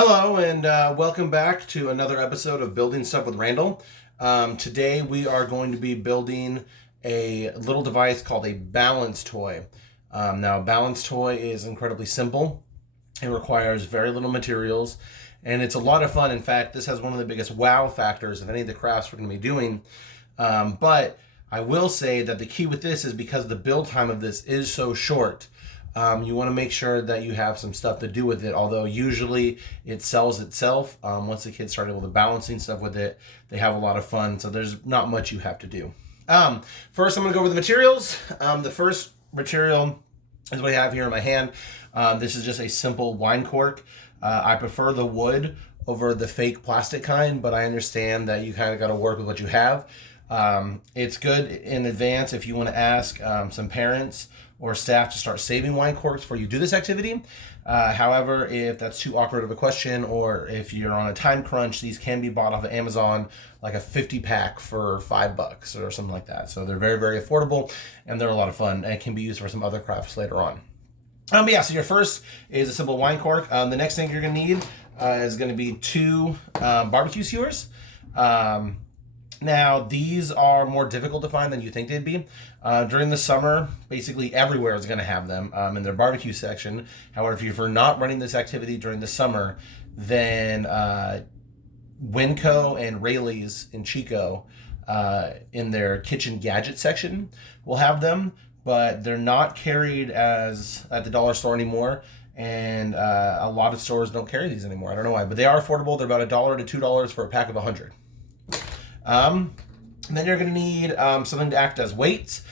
Hello, and welcome back to another episode of Building Stuff with Randall. Today we are going to be building a little device called a balance toy. Now, a balance toy is incredibly simple. It requires very little materials, and it's a lot of fun. In fact, this has one of the biggest wow factors of any of the crafts we're going to be doing. But I will say that the key with this is because the build time of this is so short. You want to make sure that you have some stuff to do with it, although usually it sells itself. Once the kids start able to balancing stuff with it, they have a lot of fun, so there's not much you have to do. First, I'm going to go over the materials. The first material is what I have here in my hand. This is just a simple wine cork. I prefer the wood over the fake plastic kind, but I understand that you kind of got to work with what you have. It's good in advance if you want to ask some parents or staff to start saving wine corks before you do this activity. However, if that's too awkward of a question, or if you're on a time crunch, these can be bought off of Amazon, like a 50 pack for $5 or something like that. So they're very, very affordable, and they're a lot of fun, and can be used for some other crafts later on. So your first is a simple wine cork. The next thing you're gonna need is gonna be two barbecue skewers. Now, these are more difficult to find than you think they'd be. During the summer, basically everywhere is going to have them in their barbecue section. However, if you're not running this activity during the summer, then Winco and Rayleigh's in Chico in their kitchen gadget section will have them, but they're not carried as at the dollar store anymore. And a lot of stores don't carry these anymore. I don't know why, but they are affordable. They're about $1 to $2 for a pack of 100. Then you're going to need something to act as weights.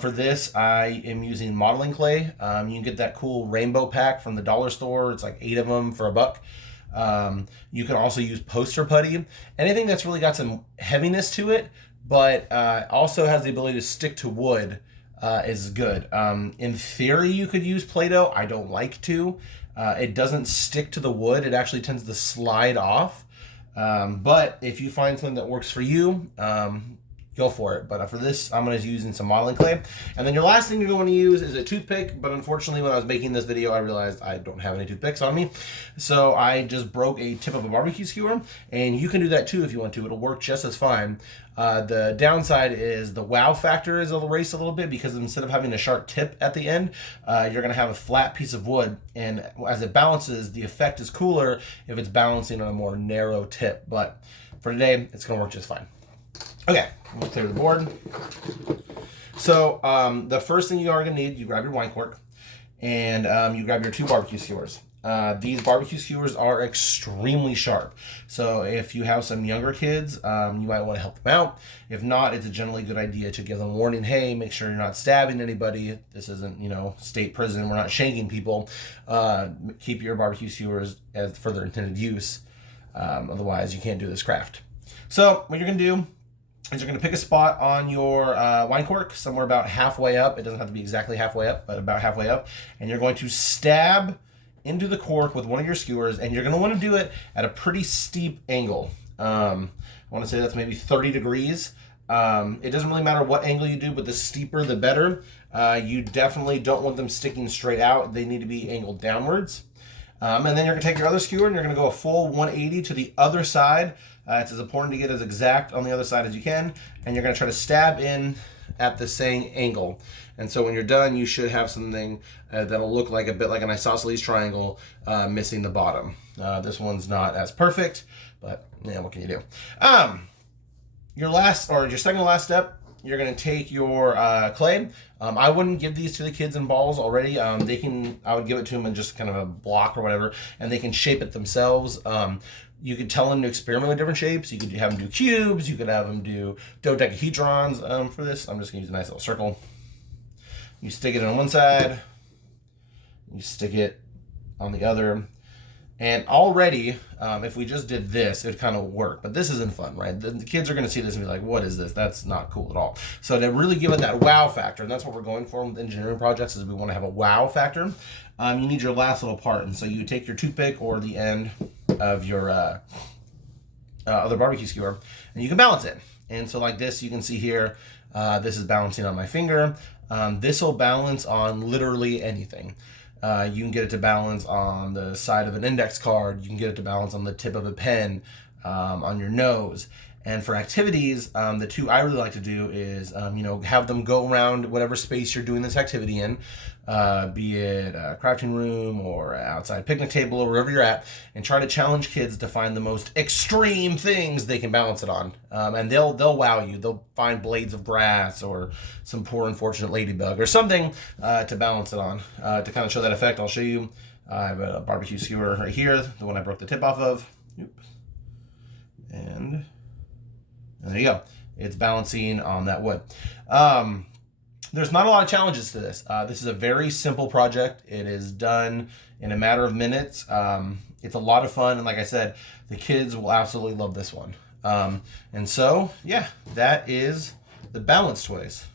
For this, I am using modeling clay. You can get that cool rainbow pack from the dollar store. It's like 8 of them for $1. You can also use poster putty. Anything that's really got some heaviness to it, but also has the ability to stick to wood is good. In theory, you could use Play-Doh. I don't like to. It doesn't stick to the wood. It actually tends to slide off. But if you find something that works for you, go for it. But for this, I'm going to be using some modeling clay. And then your last thing you're going to use is a toothpick. But unfortunately, when I was making this video, I realized I don't have any toothpicks on me. So I just broke a tip of a barbecue skewer. And you can do that too if you want to. It'll work just as fine. The downside is the wow factor is erased a little bit, because instead of having a sharp tip at the end, you're going to have a flat piece of wood. And as it balances, the effect is cooler if it's balancing on a more narrow tip. But for today, it's going to work just fine. Okay, I'm going to clear the board. So the first thing you are going to need, you grab your wine cork, and you grab your two barbecue skewers. These barbecue skewers are extremely sharp. So if you have some younger kids, you might want to help them out. If not, it's a generally good idea to give them a warning. Hey, make sure you're not stabbing anybody. This isn't, state prison. We're not shanking people. Keep your barbecue skewers as for their intended use. Otherwise, you can't do this craft. So what you're going to do is you're going to pick a spot on your wine cork, somewhere about halfway up. It doesn't have to be exactly halfway up, but about halfway up. And you're going to stab into the cork with one of your skewers, and you're going to want to do it at a pretty steep angle. I want to say that's maybe 30 degrees. It doesn't really matter what angle you do, but the steeper the better. You definitely don't want them sticking straight out. They need to be angled downwards. And then you're going to take your other skewer and you're going to go a full 180 to the other side. It's as important to get as exact on the other side as you can. And you're going to try to stab in at the same angle. And so when you're done, you should have something that'll look like a bit like an isosceles triangle, missing the bottom. This one's not as perfect, but yeah, what can you do? Your second to last step, you're going to take your clay. I wouldn't give these to the kids in balls already. I would give it to them in just kind of a block or whatever, and they can shape it themselves. You could tell them to experiment with different shapes. You could have them do cubes. You could have them do dodecahedrons. For this, I'm just going to use a nice little circle. You stick it on one side. You stick it on the other. And already, if we just did this, it'd kind of work. But this isn't fun, right? The kids are going to see this and be like, what is this? That's not cool at all. So to really give it that wow factor, and that's what we're going for with engineering projects, is we want to have a wow factor. You need your last little part. And so you take your toothpick or the end of your other barbecue skewer, and you can balance it. And so like this, you can see here, this is balancing on my finger. This will balance on literally anything. You can get it to balance on the side of an index card. You can get it to balance on the tip of a pen, on your nose. And for activities, the two I really like to do is, have them go around whatever space you're doing this activity in, be it a crafting room or outside picnic table or wherever you're at, and try to challenge kids to find the most extreme things they can balance it on. And they'll wow you. They'll find blades of grass or some poor unfortunate ladybug or something to balance it on. To kind of show that effect, I'll show you. I have a barbecue skewer right here, the one I broke the tip off of. And there you go. It's balancing on that wood. There's not a lot of challenges to this. This is a very simple project. It is done in a matter of minutes. It's a lot of fun. And like I said, the kids will absolutely love this one. And so, yeah, that is the Balance Toys.